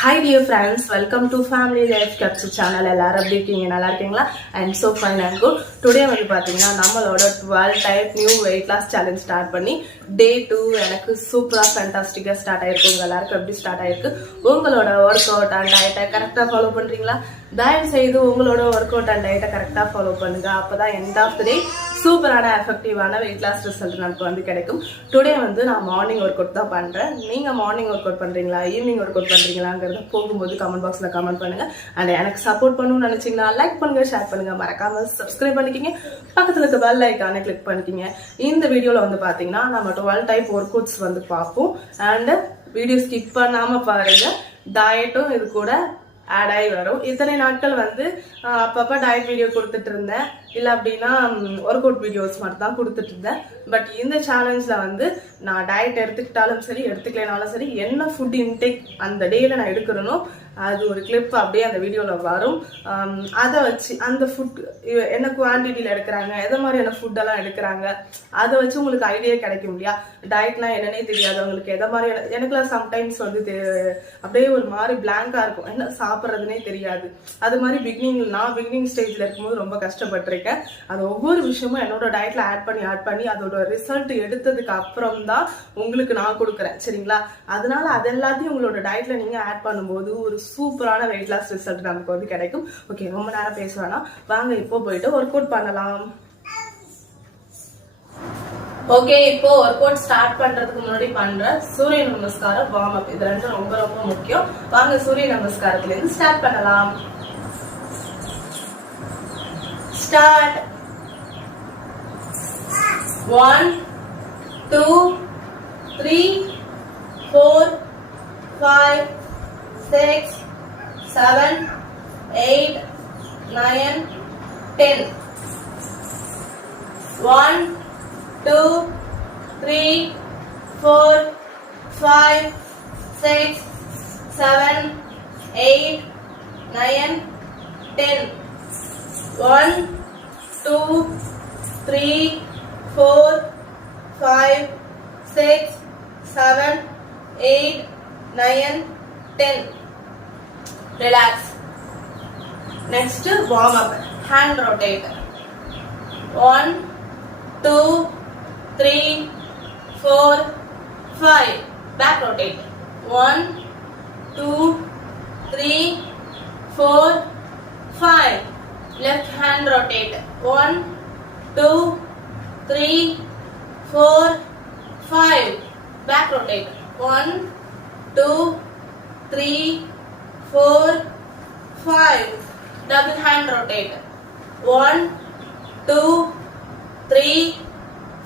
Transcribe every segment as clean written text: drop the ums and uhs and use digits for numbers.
Hi dear friends, welcome to Family Life Capture channel. எல்லாரும் எப்படி இருக்கீங்க? நல்லா இருக்கீங்களா? I am so fine and good. Today வந்து பாத்தீங்கன்னா நம்மளோட 12 type new weight loss challenge start பண்ணி day 2 எனக்கு சூப்பரா ஃபேண்டாஸ்டிக்கா ஸ்டார்ட் ஆயிருக்கு. உங்க எல்லாருக்கும் எப்படி ஸ்டார்ட் ஆயிருக்கு? உங்களோட ஒர்க் அவுட் அண்ட் டயட்டை கரெக்டா ஃபாலோ பண்றீங்களா? தயவு செய்து உங்களோட ஒர்க் அவுட் அண்ட் டயட்டை கரெக்டா ஃபாலோ பண்ணுங்க. அப்பதான் எண்ட் ஆஃப் த டே சூப்பரான எஃபெக்டிவான வெயிட் லாஸ் ரிசல்ட் நமக்கு வந்து கிடைக்கும். டுடே வந்து நான் மார்னிங் ஒர்க் அவுட் தான் பண்றேன். நீங்க மார்னிங் ஒர்க் அவுட் பண்றீங்களா, ஈவினிங் ஒர்க் அவுட் பண்றீங்களாங்கிறத போகும்போது கமெண்ட் பாக்ஸ்ல கமெண்ட் பண்ணுங்க. அண்ட் எனக்கு சப்போர்ட் பண்ணணும்னு நினைச்சீங்கன்னா லைக் பண்ணுங்க, ஷேர் பண்ணுங்க, மறக்காம சப்ஸ்கிரைப் பண்ணிக்கிங்க, பக்கத்துல இருக்க பெல் ஐக்கானை கிளிக் பண்ணிக்கிங்க. இந்த வீடியோல வந்து பாத்தீங்கன்னா நம்ம 12 டைப் ஒர்க் அவுட்ஸ் வந்து பார்ப்போம். அண்ட் வீடியோ ஸ்கிப் பண்ணாம பாருங்க. டயட்டும் இது கூட ஆட் ஆகி வரும். இத்தனை நாட்கள் வந்து அப்பப்போ டயட் வீடியோ கொடுத்துட்டு இருந்தேன், இல்லை அப்படின்னா ஒர்க் அவுட் வீடியோஸ் மட்டும் தான் கொடுத்துட்டு இருந்தேன். பட் இந்த சேலஞ்சில் வந்து நான் டயட் எடுத்துக்கிட்டாலும் சரி எடுத்துக்கலைனாலும் சரி, என்ன ஃபுட் இன்டேக் அந்த டேயில் நான் எடுக்கிறனோ அது ஒரு கிளிப் அப்படியே அந்த வீடியோவில் வரும். அதை வச்சு அந்த ஃபுட் என்ன குவான்டிட்டியில் எடுக்கிறாங்க, எதை மாதிரியான ஃபுட்டெல்லாம் எடுக்கிறாங்க, அதை வச்சு உங்களுக்கு ஐடியா கிடைக்கும் இல்லையா? டயட்னா என்னன்னே தெரியாது அவங்களுக்கு, எதை மாதிரியான எனக்குலாம் சம்டைம்ஸ் வந்து அப்படியே ஒரு மாதிரி பிளாங்காக இருக்கும், என்ன சாப்பிட்றதுனே தெரியாது. அது மாதிரி நான் பிகினிங் ஸ்டேஜில் இருக்கும்போது ரொம்ப கஷ்டப்பட்டிருக்கேன். அது ஒவ்வொரு விஷயமும் என்னோட டயட்ல ஆட் பண்ணி அதோட ரிசல்ட் எடுத்ததுக்கு அப்புறம் தான் உங்களுக்கு நான் கொடுக்குறேன், சரிங்களா? அதனால அது எல்லாத்தையும் உங்களோட டயட்ல நீங்க ஆட் பண்ணும்போது ஒரு சூப்பரான வெயிட் லாஸ் ரிசல்ட் நமக்கு வந்து கிடைக்கும். ஓகே, ரொம்ப நேரம் பேச வேணாம், வாங்க இப்போ போயிட்டு ஒர்க் அவுட் பண்ணலாம். ஓகே, இப்போ ஒர்க் அவுட் ஸ்டார்ட் பண்றதுக்கு முன்னாடி பண்ற சூரிய நமஸ்காரம், வார்ம் அப், இது ரெண்டும் ரொம்ப ரொம்ப முக்கியம். வாங்க சூரிய நமஸ்காரத்துல இருந்து ஸ்டார்ட் பண்ணலாம். ஸ்டார்ட். 1 2 3 4 5 6 7 8 9 10. 1 2 3 4 5 6 7 8 9 10. 1 2 3 4 5 6 7 8 9 10. Relax. Next, warm up. Hand rotate. 1 2 3 4 5. Back rotate. 1 2 3 4 5. Left hand rotate. 1 2 3 4 5. Back rotate. 1 2 3 4 5. Double hand rotate. 1 2 3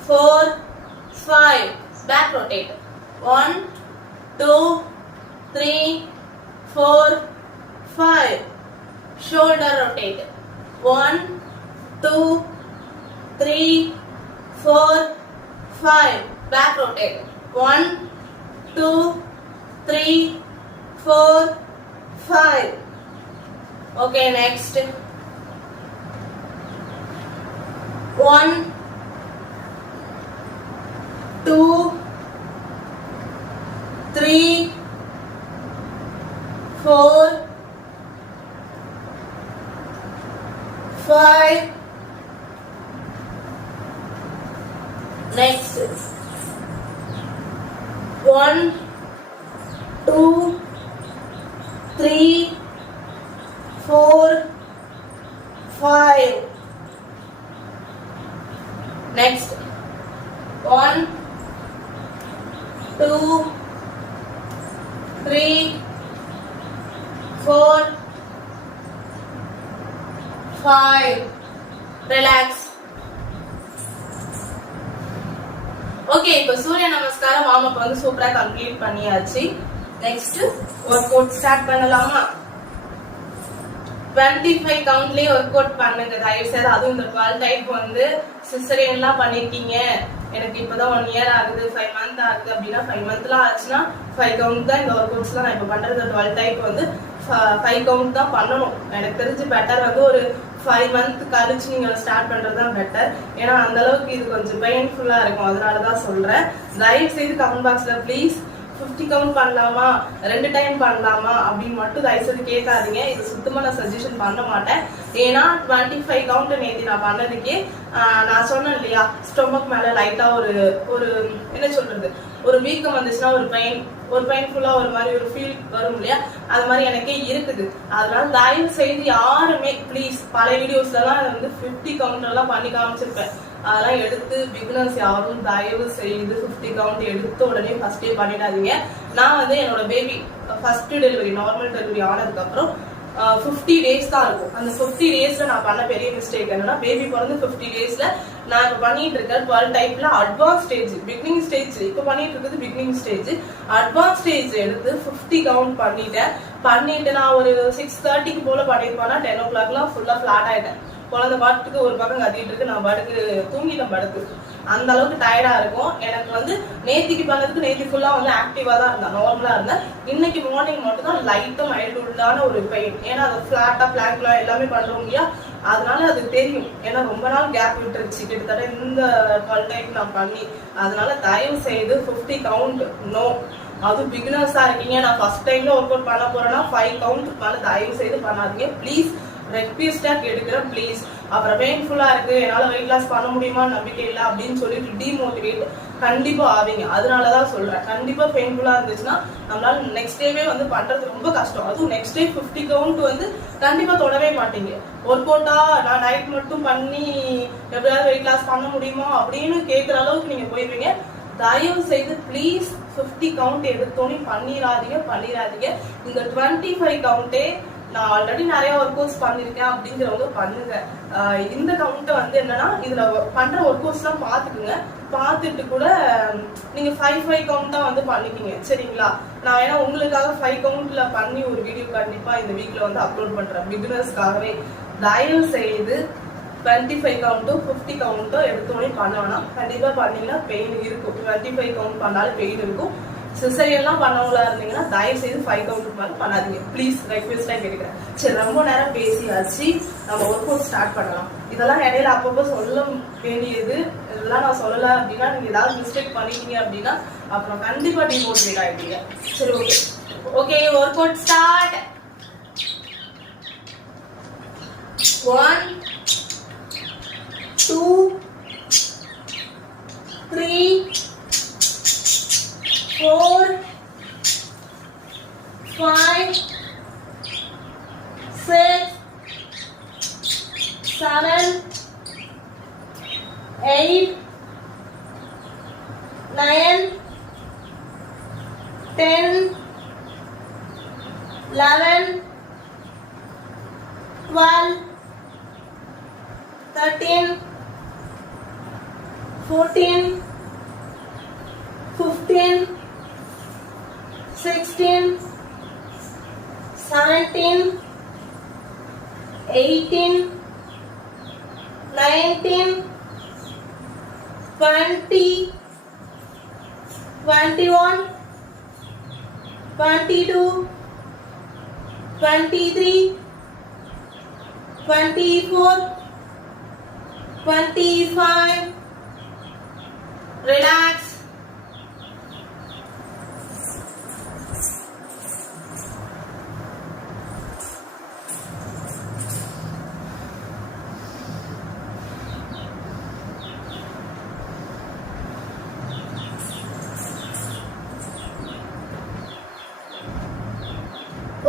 4 5. Back rotate. 1 2 3 4 5. Shoulder rotate. 1 2 3 4 5. Back rotate. 1 2 3 4 5. Okay, next. 1 2 3 4 5. Next. 1 2 3 4 5. Next. 1 2 3 4 5. Relax. ஓகே, இப்போ சூரிய நமஸ்காரம் வார்ம் அப் வந்து சூப்பரா கம்ப்ளீட் பண்ணியாச்சு. நெக்ஸ்ட் ஒர்க் அவுட் ஸ்டார்ட் பண்ணலாமா? 25 கவுண்ட்லயே work out பண்ணுங்க தயவு செய்து. அதுவும் இந்த 12 டைப் வந்து சிசரியன்லாம் பண்ணிருக்கீங்க, எனக்கு இப்பதான் 1 இயர் ஆகுது, 5 மந்த் ஆகுது அப்படின்னா 5 மந்த்லாம் ஆச்சுன்னா 5 கவுண்ட் தான் இந்த ஒர்க் அவுட்ஸ்லாம் நான் இப்போ பண்றது. 12 டைப் வந்து 5 கவுண்ட் தான் பண்ணணும். எனக்கு தெரிஞ்சு பெட்டர் வந்து ஒரு 5 months கழிச்சு நீங்க ஸ்டார்ட் பண்றது தான் பெட்டர். ஏன்னா அந்த அளவுக்கு இது கொஞ்சம் பெயின்ஃபுல்லா இருக்கும், அதனால தான் சொல்றேன். தயவு செய்து கமெண்ட் பாக்ஸ்ல ப்ளீஸ் 50 கவுண்ட் பண்ணலாமா 2 டைம் பண்ணலாமா அப்படின்னு மட்டும் தயவுசெய்து கேட்காதீங்க. இது சுத்தமா நான் சஜஷன் பண்ண மாட்டேன். ஏன்னா 25 கவுண்ட் நேத்தி நான் பண்ணதுக்கே நான் சொன்னேன் இல்லையா, ஸ்டொமக் மேல லைட்டா ஒரு என்ன சொல்றது, ஒரு வீக்கம் வந்துச்சுன்னா ஒரு பெயின்ஃபுல்லா ஒரு மாதிரி ஒரு ஃபீல் வரும் இல்லையா, அது மாதிரி எனக்கே இருக்குது. அதனால தயவு செய்து யாருமே ப்ளீஸ், பழைய வீடியோஸ்லாம் வந்து 50 கவுண்ட் எல்லாம் பண்ணி காமிச்சிருப்பேன். அதெல்லாம் எடுத்து பிகினர்ஸ் யாரும் தயவு செய்து 50 கவுண்ட் எடுத்த உடனே ஃபர்ஸ்டே பண்ணிடாதீங்க. நான் வந்து என்னோட baby first delivery normal delivery ஆனதுக்கு அப்புறம் 50 டேஸ் தான் இருக்கும். அந்த 50 டேஸ்ல நான் பண்ண பெரிய மிஸ்டேக் என்னன்னா, பேபி பிறந்து 50 டேஸ்ல நான் இப்ப பண்ணிட்டு இருக்க 12 டைப்ல அட்வான்ஸ் ஸ்டேஜ், பிகினிங் ஸ்டேஜ் இப்ப பண்ணிட்டு இருக்குது பிகினிங் ஸ்டேஜ், அட்வான்ஸ் ஸ்டேஜ் எடுத்து 50 கவுண்ட் பண்ணிட்டு நான் ஒரு 6:30க்கு போல பண்ணிருப்பேன்னா 10 o'clockலாம் ஃபுல்லா ஃபிளாட் ஆயிட்டேன். குழந்தை பாட்டுக்கு ஒரு பக்கம் கத்திட்டு இருக்கு, நான் பாட்டுக்கு தூங்கிட்டேன் படுத்து. அந்த அளவுக்கு டயர்டா இருக்கும். எனக்கு வந்து நேத்திக்கு பண்ணதுக்கு நேத்தி ஃபுல்லா வந்து ஆக்டிவா தான் இருந்தேன், நார்மலா இருந்தேன். இன்னைக்கு மார்னிங் மட்டும் தான் லைட்டா மைல்டுல்லான ஒரு பெயின். ஏன்னா அது பிளாட்டா பிளாங்க்லா எல்லாமே பண்றோம் இல்லையா, அதனால அது தெரியும். ஏன்னா ரொம்ப நாள் கேப் விட்டுருச்சு, கிட்டத்தட்ட இந்த 12 டைம் நான் பண்ணி. அதனால தயவு செய்து 50 கவுண்ட் நோ. அதுவும் பிகினர்ஸா இருக்கீங்க, நான் ஃபர்ஸ்ட் டைம்ல ஒர்க் அவுட் பண்ண போறேன்னா 5 கவுண்ட் பண்ண தயவு செய்து பண்ணாதீங்க ப்ளீஸ். ரெக்வெஸ்டா கேட்டுக்கிறேன் ப்ளீஸ். அப்புறம் பெயின்ஃபுல்லா இருக்கு, என்னால வெயிட் லாஸ் பண்ண முடியுமா நம்பிக்கை இல்லை அப்படின்னு சொல்லிட்டு டிமோட்டிவேட் கண்டிப்பா ஆவீங்க. அதனாலதான் சொல்றேன், கண்டிப்பா பெயின்ஃபுல்லா இருந்துச்சுன்னா நம்மளால நெக்ஸ்ட் டேவே வந்து பண்றது ரொம்ப கஷ்டம். அதுவும் நெக்ஸ்ட் டே 50 கவுண்ட் வந்து கண்டிப்பா தொடவே மாட்டீங்க. ஒர்க் அவுட்டா நான் டயட் மட்டும் பண்ணி எப்படியாவது வெயிட் லாஸ் பண்ண முடியுமா அப்படின்னு கேட்கிற அளவுக்கு நீங்க போயிருவீங்க. தயவு செய்து ப்ளீஸ் 50 கவுண்ட் எடுத்தோன்னே பண்ணிடாதீங்க. இந்த 25 கவுண்டே நான் ஆல்ரெடி நிறைய ஒர்க் அவுட்ஸ் பண்ணிருக்கேன் அப்படிங்கிறவங்க பண்ணுங்க. இந்த கவுண்ட்டை வந்து என்னன்னா, இதுல பண்ற ஒர்க் அவுட்ஸ் எல்லாம் பாத்துக்குங்க. பார்த்துட்டு கூட நீங்க 5 கவுண்ட் தான் வந்து பண்ணிக்கிங்க, சரிங்களா? நான் ஏன்னா உங்களுக்காக 5 கவுண்ட்ல பண்ணி ஒரு வீடியோ கண்டிப்பா இந்த வீக்ல வந்து அப்லோட் பண்றேன் பிகினர்ஸ்க்காகவே. தயவு செய்து 25 கவுண்ட்டும் 50 கவுண்ட்டும் எடுத்தோடனே பண்ண வேணாம். கண்டிப்பா பண்ணீங்கன்னா பெயின் இருக்கும். 25 கவுண்ட் பண்ணாலும் பெயின் இருக்கும். சிசரியெல்லாம் பண்ணவங்களா இருந்தீங்கன்னா தயவு செய்து 5 கவுண்ட் மேல பண்ணாதீங்க ப்ளீஸ், ரெக்வெஸ்டா கேட்கிறேன். சரி, ரொம்ப நேரம் பேசியாச்சு, நம்ம ஒர்க் அவுட் ஸ்டார்ட் பண்ணலாம். இதெல்லாம் இடையில அப்பப்போ சொல்ல வேண்டியது. இதெல்லாம் நான் சொல்லல அப்படின்னா நீங்க ஏதாவது மிஸ்டேக் பண்ணிட்டீங்க அப்படின்னா அப்புறம் கண்டிப்பா டிமோட்டிவேட் ஆயிட்டீங்க. சரி, okay work out start. 1 2 3 4 5 6 7 8 9 10 11 12 13 14 15 16 17 18 19 20 21 22 23 24 25. Relax.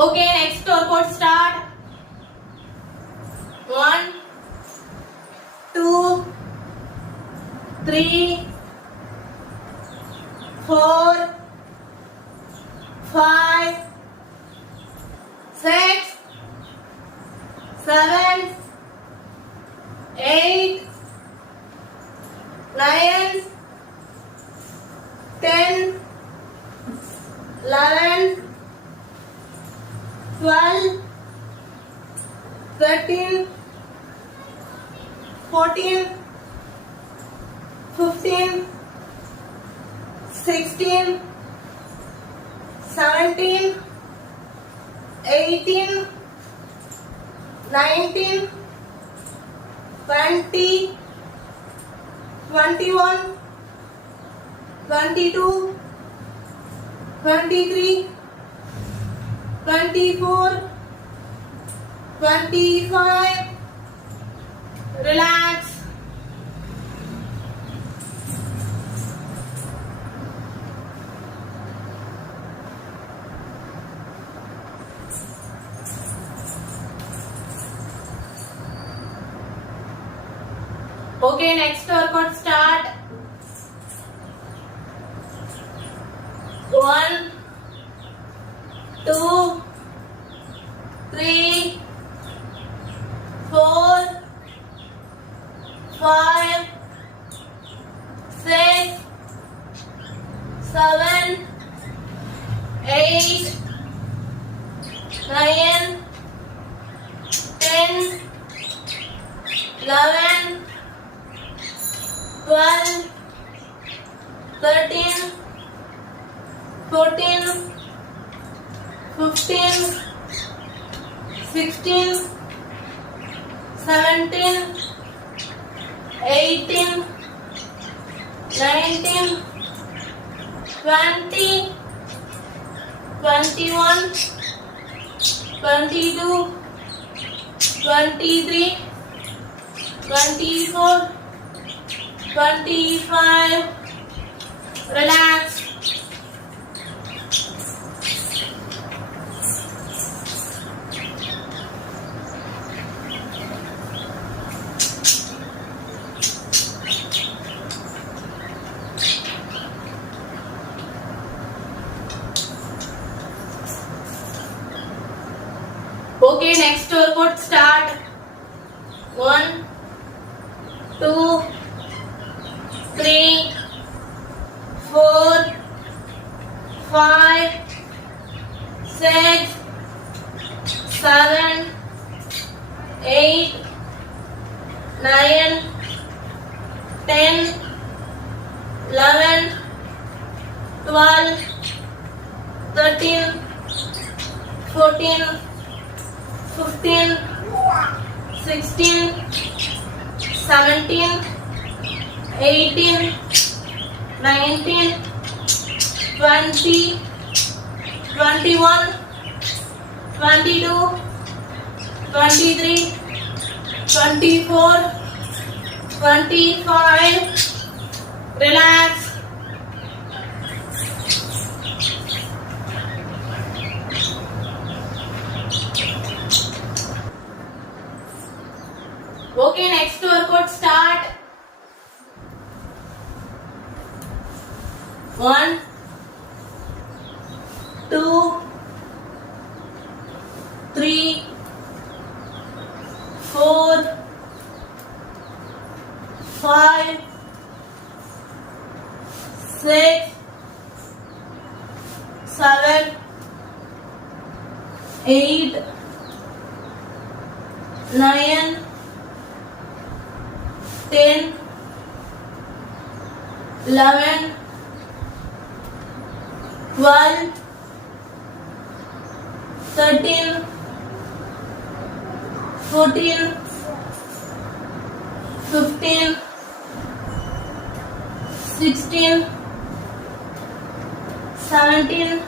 Okay, next workout start. 1 2 3 4 5 6 7 8 9 10 11 12 13 14 15 16 17 18 19 20 21 22 23, 24, 25. Relax. Okay, next workout start. 1, 2, 3, 4, 5, 6, 7, 8, 9, 10, 11, 12, 13, 14, 15, 16, 17, 18, 19, 20, 21, 22, 23, 24, 25. Relax. Okay, next workout start. 1, 2, 3, 4, 5, 6, 7, 8, 9, 10, 11, 12, 13, 14, 15, 16, 17, 18, 19, 20, 21, 22, 23, 24, 25. Relax. Okay, next workout start. 1, 2, 3, 4, 5, 6, 7, 8, 9, 10, 11, 12, 13, 14, 15, 16, 17,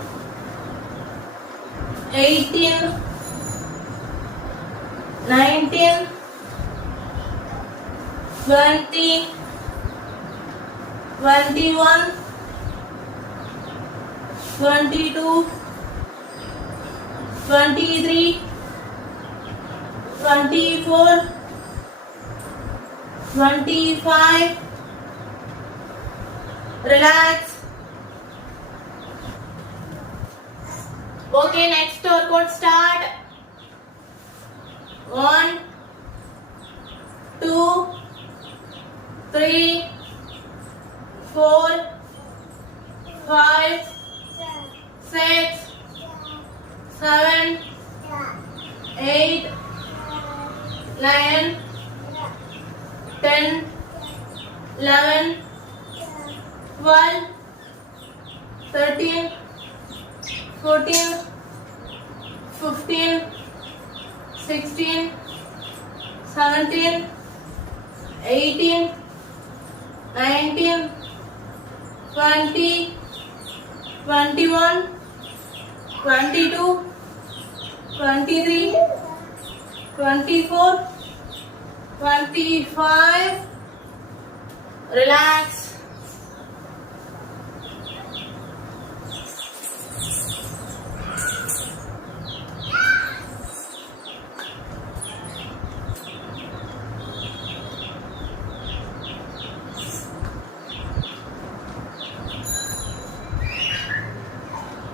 18, 19, 20, 21, 22, 23, 24, 25. Relax. Okay, next workout start. 1, 2, 3, 4, 5, 6, 7, 8, 9, 10, 11, 12, 13, 14, 15, 16, 17, 18, 19, 20, 21, 22, 23, 24, 25. Relax.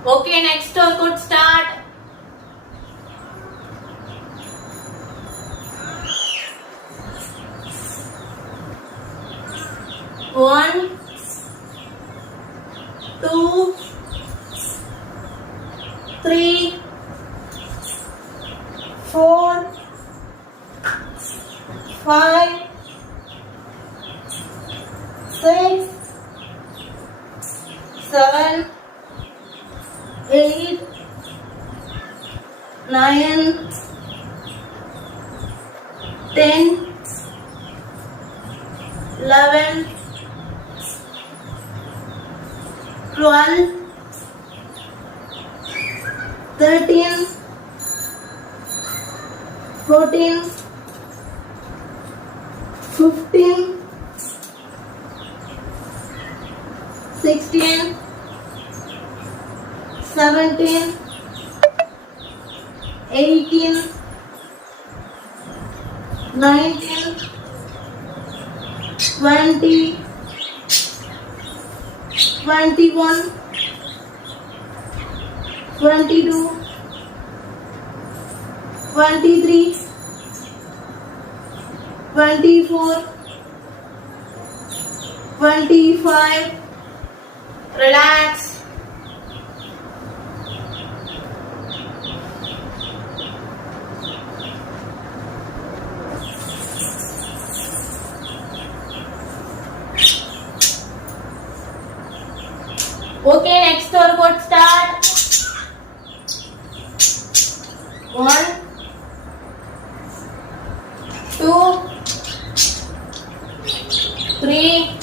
Okay, next workout start. One, two, three, 4, 5, 6, 7, 8, 9, 10, 11, 12, 13, 14, 15, 16, 17, 18, 19, 20, 21, 22, 23, 24, 25. Relax. Okay, next workout start. 1, 2, 3,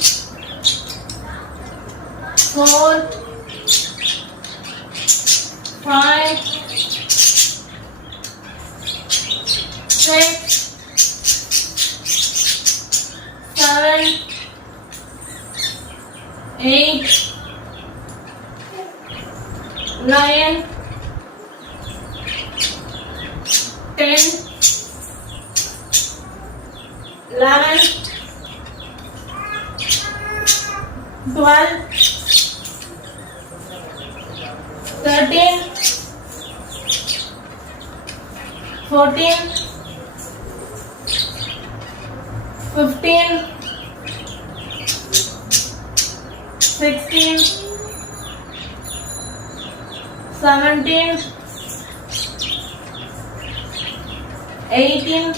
4, 5, 6, 7, 8, 9, 10, 11, 12, 13, 14, 15, 16, 17, 18,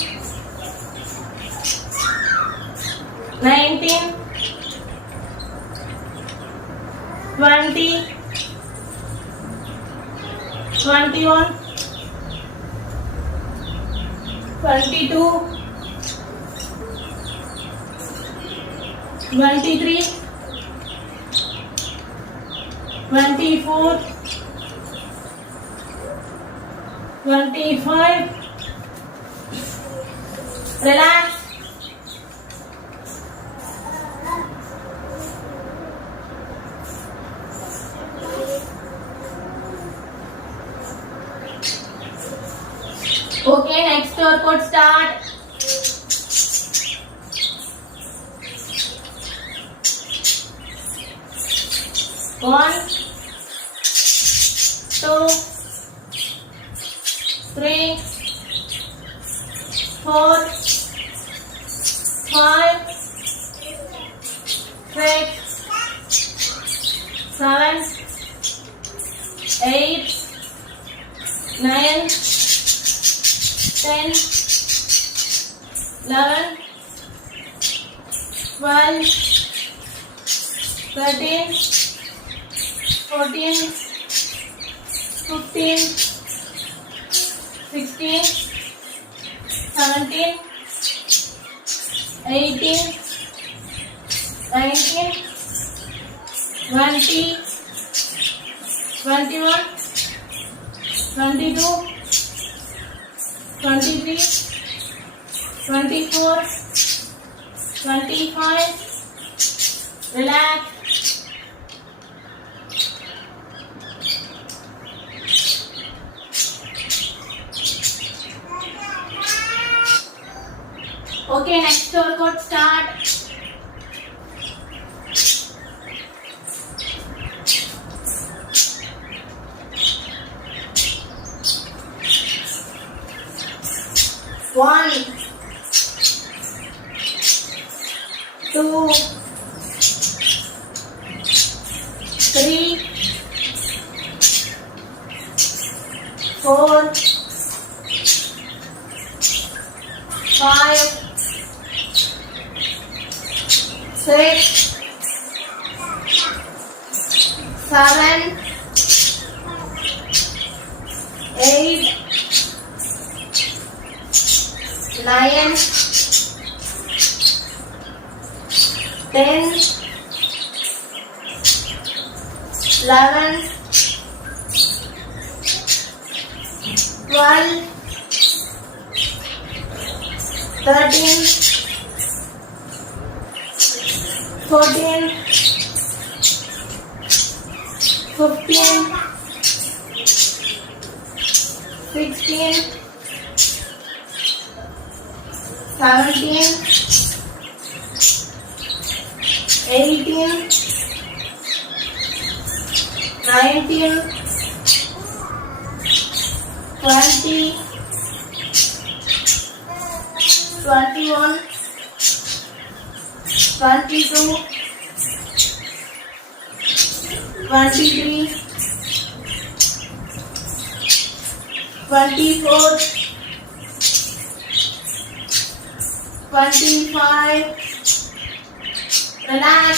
19, 20, 21, 22, 23, 24, 25. Relax. Okay, next workout start. 1, 2, 3, 4, 5, 6, 7, 8, 9, 10, 11, 12, 13, 14, 15, 16, 17, 18, 19, 20, 21, 22, 23, 24, 25. Relax. Okay, next workout start. One, 2, 3, 4, 5, 6, 7, 8, 9, 10, 11, 12, 13, 14, 15, 16, 17, 18, 19, 20, 21, 22, 23, 24, 25. Relax.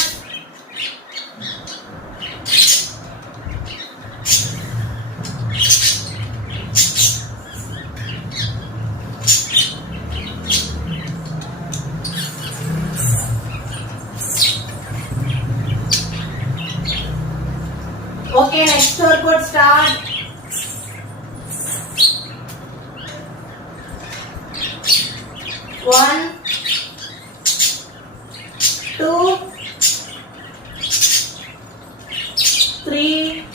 Okay, next workout start. One, 2, 3,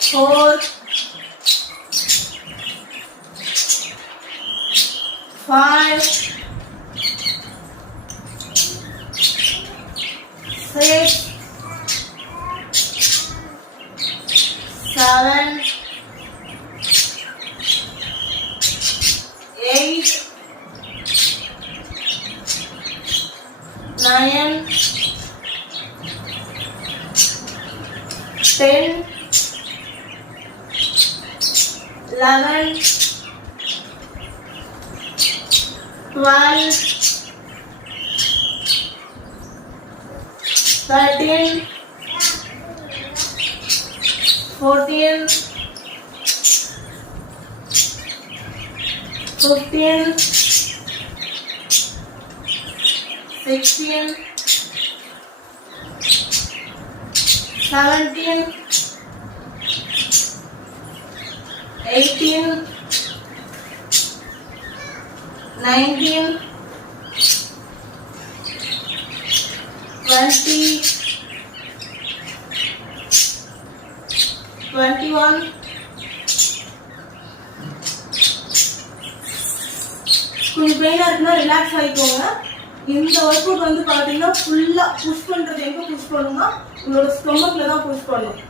4, 5, 6, 7, 8, 9, 10, 11, 12, 13, 14, 15, 16, 17, 18, 19, 20, 21, கொஞ்சம் பெயினா இருக்குன்னா ரிலாக்ஸ் ஆகிக்கோங்க. இந்த work out வந்து பார்த்தீங்கன்னா ஃபுல்லாக புஷ் பண்ணுறது எங்கே புஷ் பண்ணணும்னா உங்களோட ஸ்டொமக்கில் தான் புஷ் பண்ணணும்.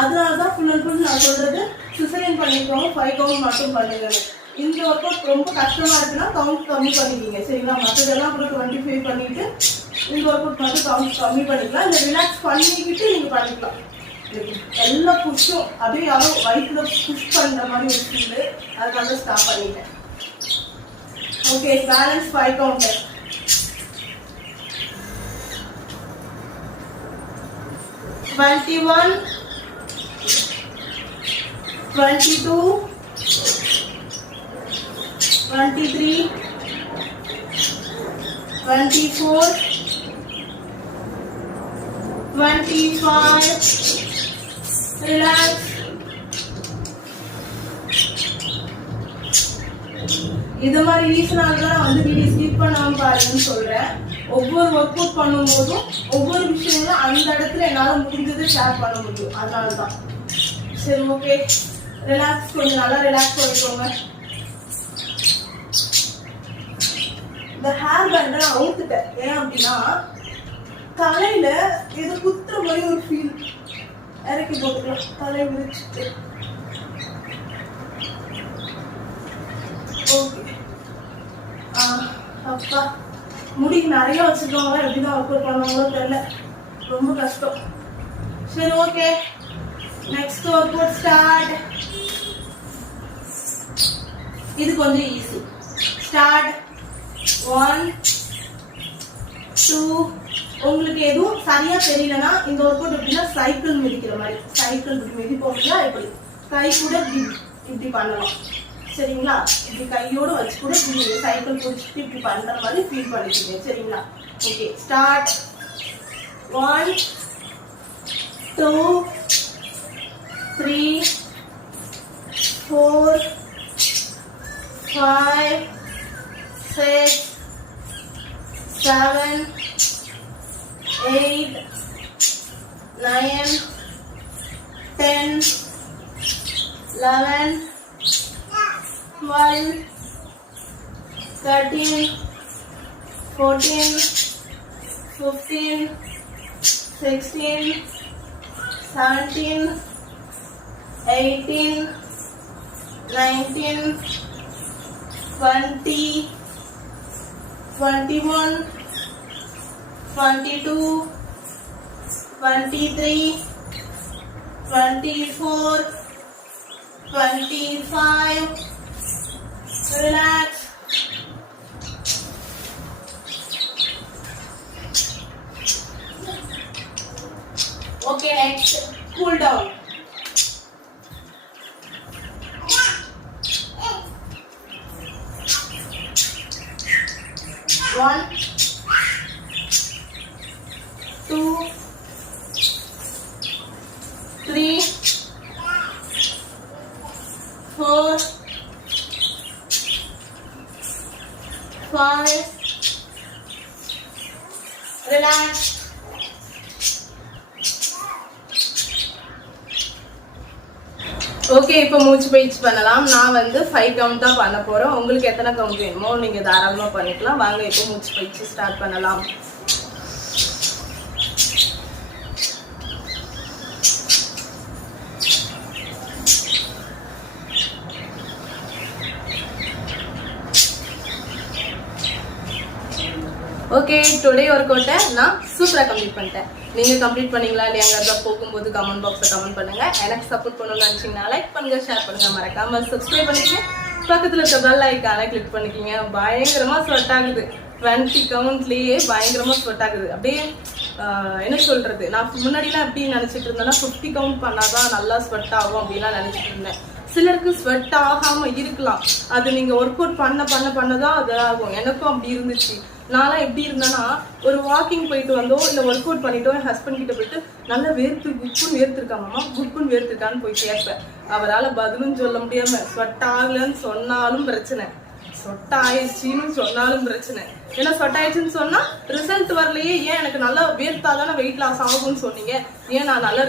அதனால தான் ஃபுல் அண்ட் ஃபுல் நான் சொல்கிறது சிசரின் பண்ணிக்கோங்க, 5 கவுண்ட் மட்டும் பண்ணுங்க. இந்த ஒர்க் அவுட் ரொம்ப கஷ்டமாக இருக்குன்னா கவுண்ட் கம்மி பண்ணிக்கிங்க சரிங்களா. மற்றதெல்லாம் கூட 25 பண்ணிட்டு இந்த ஒர்க் அவுட் மட்டும் கவுண்ட் கம்மி பண்ணிக்கலாம். இல்லை ரிலாக்ஸ் பண்ணிக்கிட்டு நீங்கள் பண்ணிக்கலாம். எல்லா புஷ்ஷும் அப்படியே யாரோ வயிற்றுல புஷ் பண்ணுற மாதிரி ஒரு ஃபீல், அதுக்காக ஸ்டாப் பண்ணிட்டேன். Okay, balance 5 counter. 21, 22, 23, 24, 25. Relax. இது மாதிரி ரீசனால தான் நான் வந்து வீடியோ ஸ்கிப் பண்ணாம பாருங்கன்னு சொல்றேன். ஒவ்வொரு ஒர்க் அவுட் பண்ணும்போதும் ஒவ்வொரு விஷயங்களும் அந்த இடத்துல என்னால முடிஞ்சதை ஷேர் பண்ண முடியும். அதனால தான். சரி, ஓகே, ரிலாக்ஸ், கொஞ்சம் நல்லா ரிலாக்ஸ் பண்ணிக்கோங்க. இந்த ஹேர் பேண்டை நான் அவுத்துட்டேன். ஏன் அப்படின்னா தலையில இது குத்துற மாதிரி ஒரு ஃபீல். இறக்கி போட்டுக்கலாம், தலையை விரிச்சுட்டு. ஓகே, அப்பா முடிக்கு நிறைய வச்சுருக்கவங்க எப்படிதான் ஒர்க் அவுட் பண்ணுவாங்களோ தெரியல, ரொம்ப கஷ்டம். சரி, okay, next work out start. இது கொஞ்சம் ஈஸி. ஸ்டார்ட். 1, 2. உங்களுக்கு எதுவும் சரியா தெரியலன்னா இந்த ஒர்க் அவுட் எப்படின்னா சைக்கிள் மிதிக்கிற மாதிரி, சைக்கிள் இப்படி மிதிப்போம்ல, இப்படி கை கூட இப்படி பண்ணலாம். சரிங்களா? இப்படி கையோட வச்சு கூட சைக்கிள் பிடிச்சிட்டு இப்படி பண்ற மாதிரி ஃபீல் பண்ணிக்கீங்க. சரிங்களா? Okay, start. 1, 2, 3, 4, 5, 6, 7, 8, 9, 10, 11, 12, 13, 14, 15, 16, 17, 18, 19, 20, 21, 22, 23, 24, 25. Relax. Okay, next, cool down. One, 2, 3, 4, 5. Relax. Okay, இப்போ மூச்சு பயிற்சி பண்ணலாம். நான் வந்து 5 கவுண்ட் தான் பண்ண போறேன். உங்களுக்கு எத்தனை கவுண்ட் வேணுமோ நீங்க தாராளமா பண்ணிக்கலாம். வாங்க இப்போ மூச்சு பயிற்சி ஸ்டார்ட் பண்ணலாம். ஓகே, டுடே ஒர்க் அவுட்டை நான் சூப்பராக கம்ப்ளீட் பண்ணிட்டேன். நீங்கள் கம்ப்ளீட் பண்ணீங்களா இல்லையாங்கிறத போகும்போது கமெண்ட் பாக்ஸில் கமெண்ட் பண்ணுங்கள். எனக்கு சப்போர்ட் பண்ணணும்னு நினச்சிங்கன்னா லைக் பண்ணுங்கள், ஷேர் பண்ணுங்கள், மறக்காமல் சப்ஸ்கிரைப் பண்ணிக்கங்க. பக்கத்தில் இருக்க பெல் ஐக்கானை கிளிக் பண்ணிக்கிங்க. பயங்கரமாக ஸ்வெட் ஆகுது. 20 கவுண்ட்லேயே பயங்கரமாக ஸ்வெட் ஆகுது. அப்படியே என்ன சொல்கிறது, நான் முன்னாடிலாம் எப்படி நினச்சிட்டு இருந்தேன்னா 50 கவுண்ட் பண்ணாதான் நல்லா ஸ்வெட் ஆகும் அப்படின்லாம் நினச்சிட்டு இருந்தேன். சிலருக்கு ஸ்வெட் ஆகாமல் இருக்கலாம். அது நீங்கள் ஒர்க் அவுட் பண்ணதான் அது ஆகும். எனக்கும் அப்படி இருந்துச்சு. நான்லாம் எப்படி இருந்தேன்னா, ஒரு வாக்கிங் போயிட்டு வந்தோம் இல்லை ஒர்க் அவுட் பண்ணிட்டோம், என் ஹஸ்பண்ட் கிட்ட போயிட்டு நல்லா குப்புன்னு வேர்த்திருக்காமாம்மா, குப்புன்னு வேர்த்திருக்கான்னு போய் கேட்பேன். அவரால் பதிலும் சொல்ல முடியாம ஸ்வெட் ஆகலன்னு சொன்னாலும் பிரச்சனை, ஸ்வெட் ஆயிடுச்சின்னு சொன்னாலும் பிரச்சனை. ஏன்னா ஸ்வெட் ஆயிடுச்சுன்னு சொன்னா ரிசல்ட் வரலையே, ஏன் எனக்கு நல்லா வேர்த்தாதானே வெயிட் லாஸ் ஆகும்னு சொன்னீங்க, ஏன் நான் நல்லா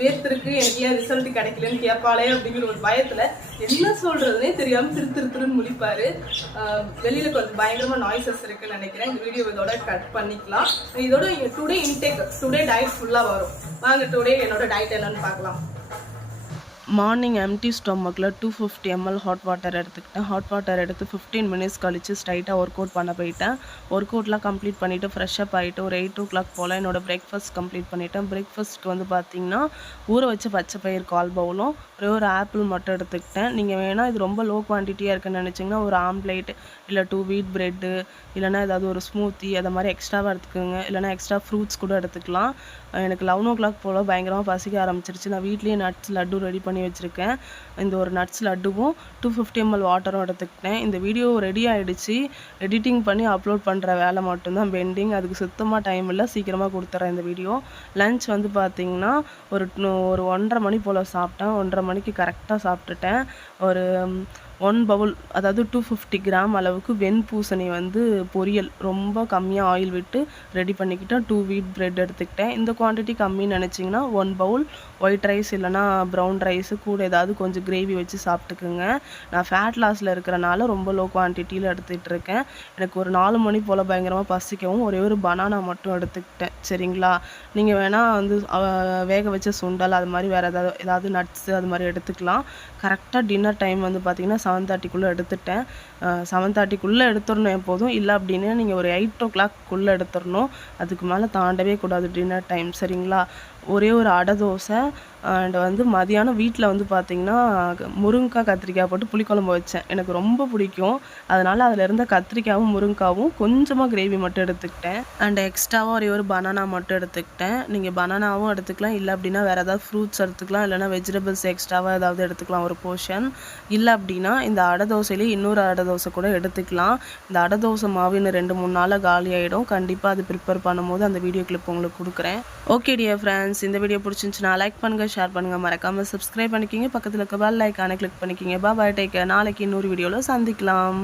வேர்த்திருக்கு எனக்கு ஏன் ரிசல்ட் கிடைக்கலன்னு கேட்பாளே அப்படிங்கிற ஒரு பயத்துல என்ன சொல்றதுனே தெரியாம திருன்னு முழிப்பாரு. வெளியில கொஞ்சம் பயங்கரமா நாய்ஸஸ் இருக்குன்னு நினைக்கிறேன். இந்த வீடியோ இதோட கட் பண்ணிக்கலாம். இதோட டுடே இன்டேக், டுடே டயட் ஃபுல்லா வரும். வாங்க டுடே என்னோட டயட் என்னன்னு பார்க்கலாம். மார்னிங் எம்டி ஸ்டொமக்கில் 250 ml ஹாட் வாட்டர் எடுத்துக்கிட்டேன். ஹாட் வாட்டர் எடுத்து 15 minutes கழித்து ஸ்ட்ரைட்டாக ஒர்க் அவுட் பண்ண போயிட்டேன். ஒர்க் அவுட்லாம் கம்ப்ளீட் பண்ணிவிட்டு ஃப்ரெஷ்ஷப் ஆகிட்டு ஒரு 8 o'clock போல் என்னோடய பிரேக்ஃபாஸ்ட் கம்ப்ளீட் பண்ணிவிட்டேன். பிரேக்ஃபாஸ்ட்க்கு வந்து பார்த்திங்கன்னா ஊற வச்ச பச்சை பயிர் 1/4 பவுலும் ஒரு ஆப்பிள் மட்டும் எடுத்துக்கிட்டேன். நீங்கள் வேணால் இது ரொம்ப லோ குவான்டிட்டியாக இருக்குன்னு நினச்சிங்கன்னா ஒரு ஆம்லேட் இல்லை 2 வீட் ப்ரெட்டு இல்லைனா ஏதாவது ஒரு ஸ்மூத்தி அதை மாதிரி எக்ஸ்ட்ராவாக எடுத்துக்கோங்க. இல்லைனா எக்ஸ்ட்ரா ஃப்ரூட்ஸ் கூட எடுத்துக்கலாம். எனக்கு 11 o'clock போல் பயங்கரமாக பசிக்க ஆரம்பிச்சிருச்சு. நான் வீட்லேயே நட்ஸ் லட்டு ரெடி பண்ணி பண்ணி வச்சுருக்கேன். இந்த ஒரு நட்ஸ் லட்டுவும் 250 ml வாட்டரும் எடுத்துக்கிட்டேன். இந்த வீடியோ ரெடி ஆகிடுச்சு. எடிட்டிங் பண்ணி அப்லோட் பண்ணுற வேலை மட்டும்தான் பெண்டிங். அதுக்கு சுத்தமாக டைம் இல்லை. சீக்கிரமாக கொடுத்துட்றேன் இந்த வீடியோ. லன்ச் வந்து பார்த்திங்கன்னா ஒரு 1:30 மணி போல் சாப்பிட்டேன். 1:30 மணிக்கு கரெக்டாக சாப்பிட்டுட்டேன். ஒரு 1 பவுல், அதாவது 250 கிராம் அளவுக்கு வெண்பூசணி வந்து பொரியல் ரொம்ப கம்மியாக ஆயில் விட்டு ரெடி பண்ணிக்கிட்டேன். 2 வீட் பிரெட் எடுத்துக்கிட்டேன். இந்த குவான்டிட்டி கம்மின்னு நினச்சிங்கன்னா 1 பவுல் ஒயிட் ரைஸ் இல்லைனா ப்ரௌன் ரைஸு கூட ஏதாவது கொஞ்சம் கிரேவி வச்சு சாப்பிட்டுக்குங்க. நான் ஃபேட் லாஸில் இருக்கிறனால ரொம்ப லோ குவான்டிட்டியில் எடுத்துகிட்டு இருக்கேன். எனக்கு ஒரு 4 மணி போல் பயங்கரமாக பசிக்கவும் ஒரே ஒரு பனானா மட்டும் எடுத்துக்கிட்டேன். சரிங்களா? நீங்கள் வேணால் வந்து வேக வச்ச சுண்டல் அது மாதிரி வேறு ஏதாவது நட்ஸு அது மாதிரி எடுத்துக்கலாம். கரெக்டாக டின்னர் டைம் வந்து பார்த்திங்கன்னா 7:30க்குள்ளே எடுத்துட்டேன். 7:30க்குள்ளே எடுத்துடணும் எப்போதும். இல்லை அப்படின்னா நீங்கள் ஒரு 8 o'clock எடுத்துடணும். அதுக்கு மேலே தாண்டவே கூடாது டின்னர் டைம். சரிங்களா? ஒரே ஒரு அடை தோசை அண்ட் வந்து மதியானம் வீட்டில் வந்து பார்த்திங்கன்னா முருங்கைக்காய் கத்திரிக்காய் போட்டு புளிக்குழம்பு வச்சேன். எனக்கு ரொம்ப பிடிக்கும். அதனால் அதில் இருந்த கத்திரிக்காயும் முருங்காவும் கொஞ்சமாக கிரேவி மட்டும் எடுத்துக்கிட்டேன். அண்ட் எக்ஸ்ட்ராவாக ஒரே ஒரு பனானா மட்டும் எடுத்துக்கிட்டேன். நீங்கள் பனானாவும் எடுத்துக்கலாம். இல்லை அப்படின்னா வேறு ஏதாவது ஃப்ரூட்ஸ் எடுத்துக்கலாம். இல்லைனா வெஜிடபிள்ஸ் எக்ஸ்ட்ராவாக ஏதாவது எடுத்துக்கலாம் ஒரு போர்ஷன். இல்லை அப்படின்னா இந்த அடை தோசையிலே இன்னொரு அடை தோசை கூட எடுத்துக்கலாம். இந்த அடை தோசை மாவு இன்னும் 2-3 நாளில் காலி ஆகிடும். கண்டிப்பாக அது ப்ரிப்பேர் பண்ணும்போது அந்த வீடியோ கிளிப் உங்களுக்கு கொடுக்குறேன். ஓகே டியர் ஃப்ரெண்ட்ஸ், இந்த வீடியோ பிடிச்சிருந்துச்சுன்னா லைக் பண்ணுங்கள், ஷேர் பண்ணுங்கள், மறக்காமல் சப்ஸ்கிரைப் பண்ணிக்கிங்க. பக்கத்தில் இருக்க பெல் ஐக்கானை கிளிக் பண்ணிக்கிங்க. பாய், டேக் கேர். நாளைக்கு இன்னொரு வீடியோவில் சந்திக்கலாம்.